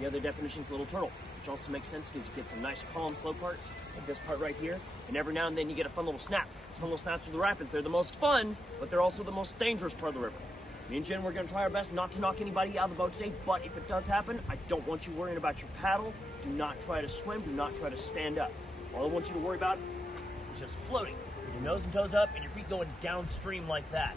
The other definition is little turtle, which also makes sense because you get some nice calm slow parts, like this part right here, and every now and then you get a fun little snap. These fun little snaps through the rapids, they're the most fun, but they're also the most dangerous part of the river. Me and Jen, we're gonna try our best not to knock anybody out of the boat today, but if it does happen, I don't want you worrying about your paddle. Do not try to swim, do not try to stand up. All I want you to worry about is just floating, with your nose and toes up and your feet going downstream like that.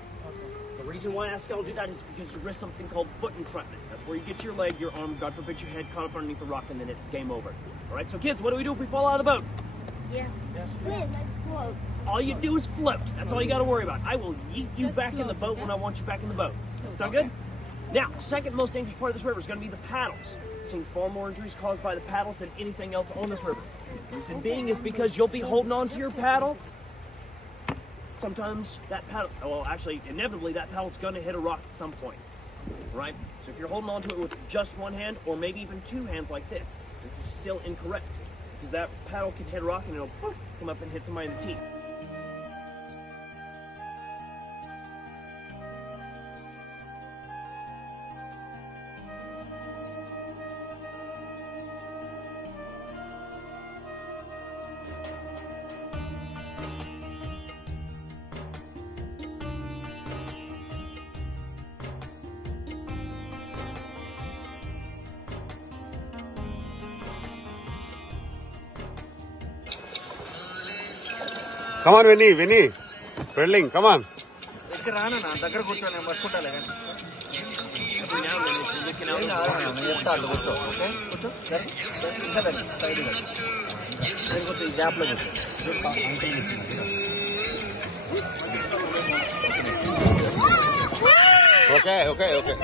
The reason why I ask y'all to do that is because you risk something called foot entrapment. That's where you get your leg, your arm, God forbid your head caught up underneath the rock, and then it's game over. All right, so kids, what do we do if we fall out of the boat? Yeah. Let's float. All you do is float. That's all you got to worry about. I will yeet you back in the boat when I want you back in the boat. Sound good? Now, second most dangerous part of this river is going to be the paddles. I've seen far more injuries caused by the paddles than anything else on this river. The reason being is because you'll be holding on to your paddle. Sometimes that paddle, well, actually, inevitably, that paddle's going to hit a rock at some point, right? So if you're holding on to it with just one hand or maybe even two hands like this is still incorrect because that paddle can hit a rock and it'll come up and hit somebody in the teeth. Come on, Vinny. Spreadling, come on. Every now and then, if you're looking out, Okay.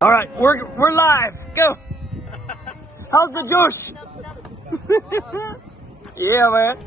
All right, we're live. Go. How's the Josh? Yeah, man.